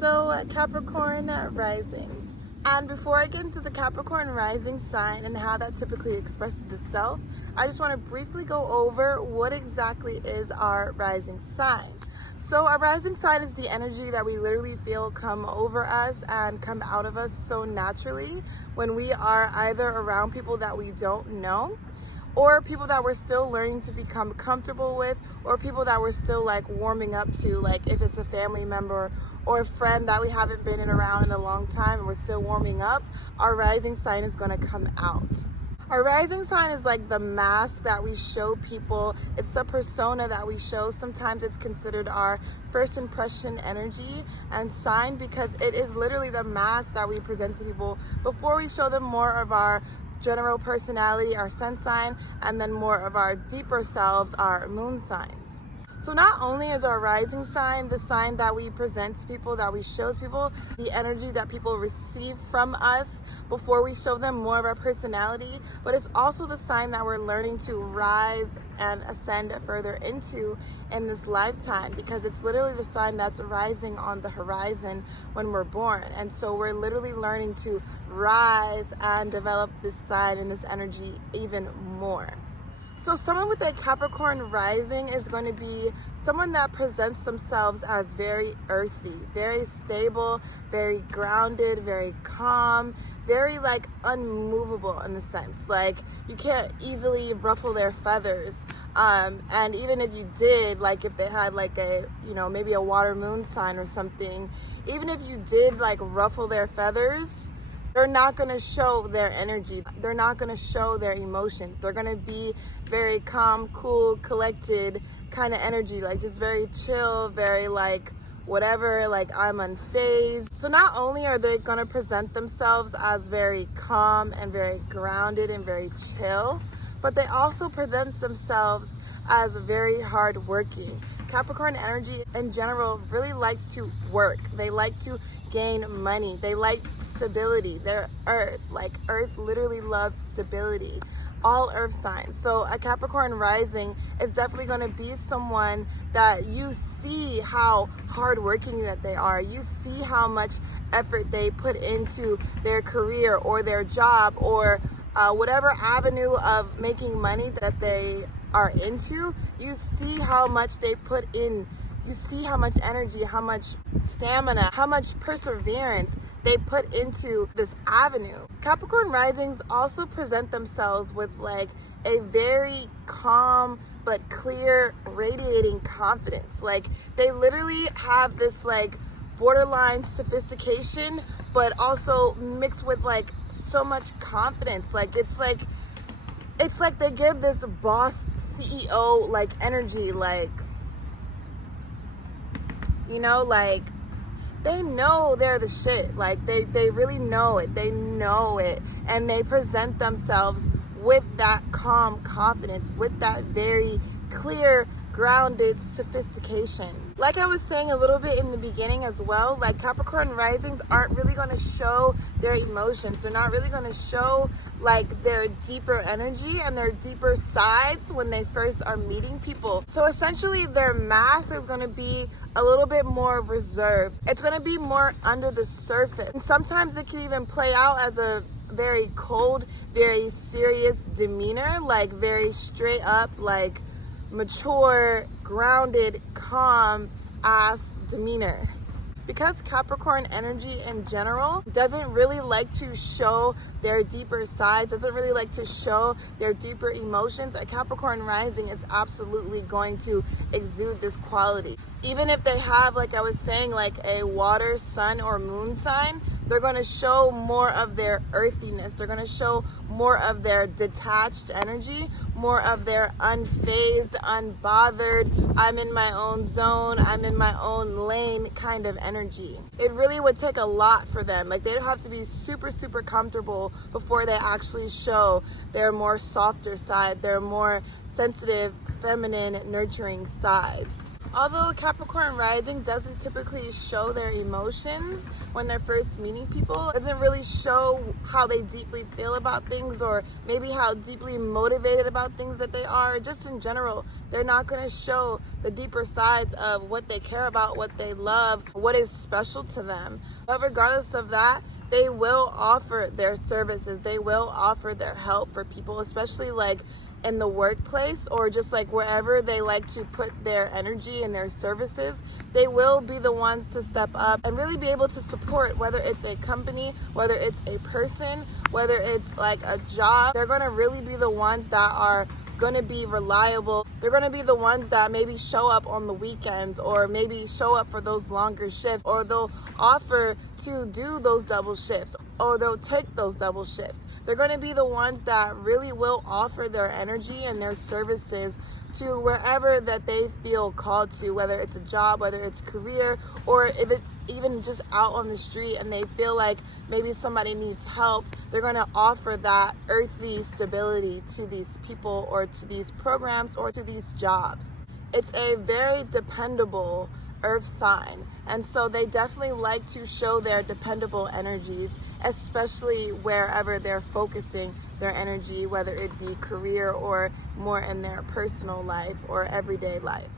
So Capricorn Rising. And before I get into the Capricorn Rising sign and how that typically expresses itself, I just want to briefly go over what exactly is our rising sign. So our rising sign is the energy that we literally feel come over us and come out of us so naturally when we are either around people that we don't know, or people that we're still learning to become comfortable with, or people that we're still like warming up to, like if it's a family member or a friend that we haven't been around in a long time and we're still warming up, our rising sign is going to come out. Our rising sign is like the mask that we show people. It's the persona that we show. Sometimes it's considered our first impression energy and sign because it is literally the mask that we present to people before we show them more of our general personality, our sun sign, and then more of our deeper selves, our moon signs. So not only is our rising sign the sign that we present to people, that we show people, the energy that people receive from us before we show them more of our personality, but it's also the sign that we're learning to rise and ascend further into in this lifetime, because it's literally the sign that's rising on the horizon when we're born. And so we're literally learning to rise and develop this sign and this energy even more. So someone with a Capricorn rising is going to be someone that presents themselves as very earthy, very stable, very grounded, very calm, very like unmovable in the sense. Like you can't easily ruffle their feathers. And even if you did, like if they had like a, maybe a water moon sign or something, even if you did like ruffle their feathers, they're not going to show their energy. They're not going to show their emotions. They're going to be very calm, cool, collected kind of energy, like just very chill, very like whatever, like I'm unfazed. So not only are they going to present themselves as very calm and very grounded and very chill, but they also present themselves as very hardworking. Capricorn energy in general really likes to work. They like to gain money. They like stability. They're earth. Like earth literally loves stability. All earth signs. So a Capricorn rising is definitely going to be someone that you see how hardworking that they are. You see how much effort they put into their career or their job or whatever avenue of making money that they are into. You see how much they put in. You see how much energy, how much stamina, how much perseverance they put into this avenue. Capricorn risings also present themselves with like a very calm but clear, radiating confidence. Like they literally have this like borderline sophistication, but also mixed with like so much confidence. Like it's like they give this boss CEO like energy, like like they know they're the shit. Like they really know it. They know it. And they present themselves with that calm confidence, with that very clear, grounded sophistication. Like I was saying a little bit in the beginning as well, like Capricorn risings aren't really going to show their emotions. They're not really going to show like their deeper energy and their deeper sides when they first are meeting people. So essentially their mask is going to be a little bit more reserved. It's going to be more under the surface. And sometimes it can even play out as a very cold, very serious demeanor, like very straight up, like mature, grounded, calm ass demeanor. Because Capricorn energy in general doesn't really like to show their deeper sides, doesn't really like to show their deeper emotions, a Capricorn rising is absolutely going to exude this quality. Even if they have, like I was saying, like a water, sun, or moon sign, they're going to show more of their earthiness. They're going to show more of their detached energy, more of their unfazed, unbothered, I'm in my own zone, I'm in my own lane kind of energy. It really would take a lot for them. Like they'd have to be super, super comfortable before they actually show their more softer side, their more sensitive, feminine, nurturing sides. Although Capricorn rising doesn't typically show their emotions when they're first meeting people, doesn't really show how they deeply feel about things or maybe how deeply motivated about things that they are, just in general, They're not going to show the deeper sides of what they care about, what they love, what is special to them. But regardless of that, they will offer their services. They will offer their help for people, especially like in the workplace or just like wherever they like to put their energy and their services. They will be the ones to step up and really be able to support, whether it's a company, whether it's a person, whether it's like a job. They're going to really be the ones that are going to be reliable. They're going to be the ones that maybe show up on the weekends or maybe show up for those longer shifts, or they'll offer to do those double shifts, or they'll take those double shifts. They're going to be the ones that really will offer their energy and their services to wherever that they feel called to, whether it's a job, whether it's career, or if it's even just out on the street and they feel like maybe somebody needs help. They're going to offer that earthly stability to these people or to these programs or to these jobs. It's a very dependable earth sign, and so they definitely like to show their dependable energies, especially wherever they're focusing their energy, whether it be career or more in their personal life or everyday life.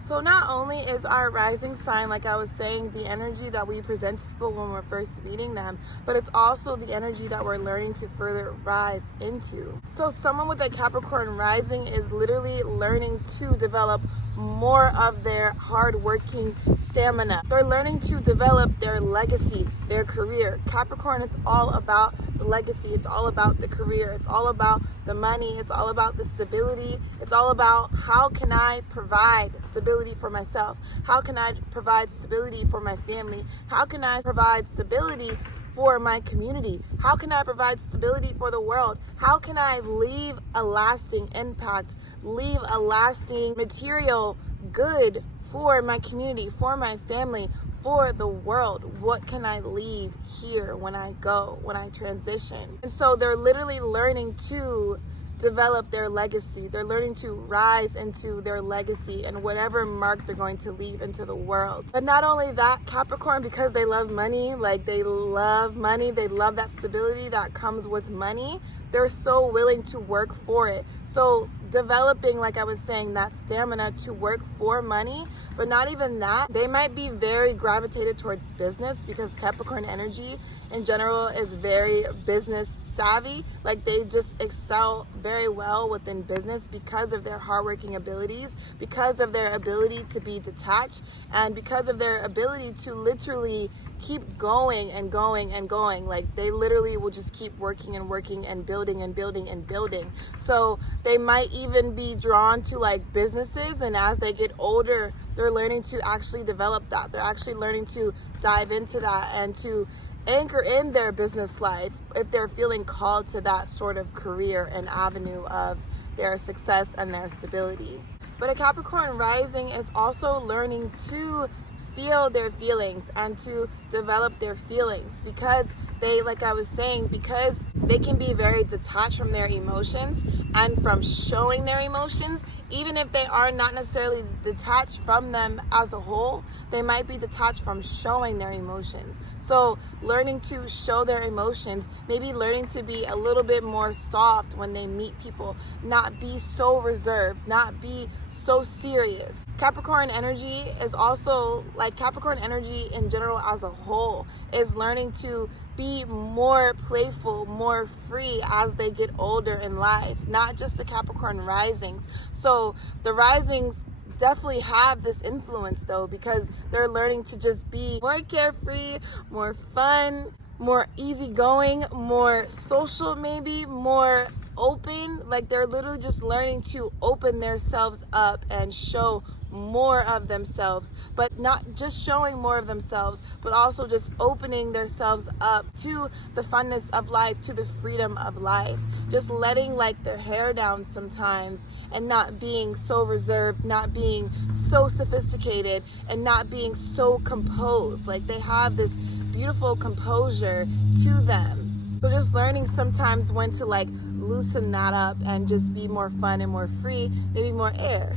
So not only is our rising sign, like I was saying, the energy that we present to people when we're first meeting them, but it's also the energy that we're learning to further rise into. So someone with a Capricorn rising is literally learning to develop more of their hardworking stamina. They're learning to develop their legacy, their career. Capricorn, it's all about the legacy. It's all about the career. It's all about the money. It's all about the stability. It's all about how can I provide stability for myself? How can I provide stability for my family? How can I provide stability for my community? How can I provide stability for the world? How can I leave a lasting impact, leave a lasting material good for my community, for my family, for the world? What can I leave here when I go, when I transition? And so they're literally learning to develop their legacy. They're learning to rise into their legacy and whatever mark they're going to leave into the world. But not only that, Capricorn, because they love money, like they love money, they love that stability that comes with money, they're so willing to work for it. So developing, like I was saying, that stamina to work for money, but not even that, they might be very gravitated towards business because Capricorn energy in general is very business savvy. Like they just excel very well within business because of their hardworking abilities, because of their ability to be detached, and because of their ability to literally keep going and going and going. Like they literally will just keep working and working and building and building and building. So they might even be drawn to like businesses, and as they get older, they're learning to actually develop that. They're actually learning to dive into that and to anchor in their business life if they're feeling called to that sort of career and avenue of their success and their stability. But a Capricorn rising is also learning to feel their feelings and to develop their feelings because they, like I was saying, because they can be very detached from their emotions and from showing their emotions. Even if they are not necessarily detached from them as a whole, they might be detached from showing their emotions. So learning to show their emotions, maybe learning to be a little bit more soft when they meet people, not be so reserved, not be so serious. Capricorn energy is also, like Capricorn energy in general as a whole, is learning to be more playful, more free as they get older in life, not just the Capricorn risings. So the risings definitely have this influence though, because they're learning to just be more carefree, more fun, more easygoing, more social, maybe more open. Like they're literally just learning to open themselves up and show more of themselves, but not just showing more of themselves, but also just opening themselves up to the funness of life, to the freedom of life, just letting like their hair down sometimes and not being so reserved, not being so sophisticated, and not being so composed. Like they have this beautiful composure to them. So just learning sometimes when to like loosen that up and just be more fun and more free, maybe more air.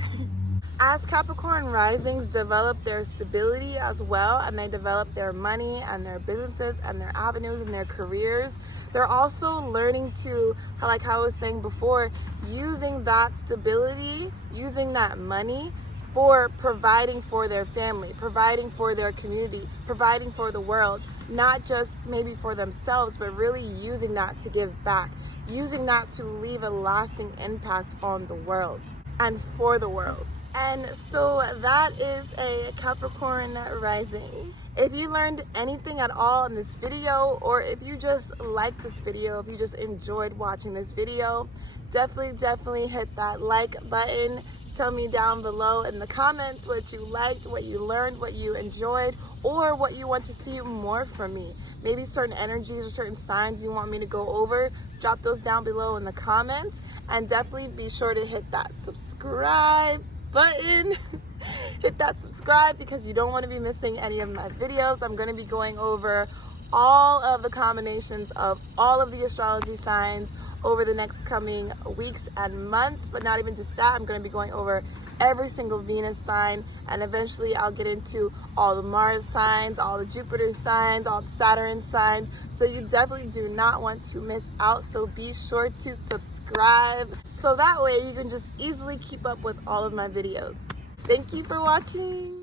As Capricorn risings develop their stability as well, and they develop their money and their businesses and their avenues and their careers, They're also learning to, like how I was saying before, using that stability, using that money for providing for their family, providing for their community, providing for the world, not just maybe for themselves, but really using that to give back, using that to leave a lasting impact on the world and for the world. And so that is a Capricorn rising. If you learned anything at all in this video, or if you just liked this video, if you just enjoyed watching this video, definitely hit that like button. Tell me down below in the comments what you liked, what you learned, what you enjoyed, or what you want to see more from me. Maybe certain energies or certain signs you want me to go over. Drop those down below in the comments, and definitely be sure to hit that subscribe button. Hit that subscribe because you don't want to be missing any of my videos. I'm going to be going over all of the combinations of all of the astrology signs over the next coming weeks and months, but not even just that. I'm going to be going over every single Venus sign, and eventually I'll get into all the Mars signs, all the Jupiter signs, all the Saturn signs. So you definitely do not want to miss out. So be sure to subscribe so that way you can just easily keep up with all of my videos. Thank you for watching.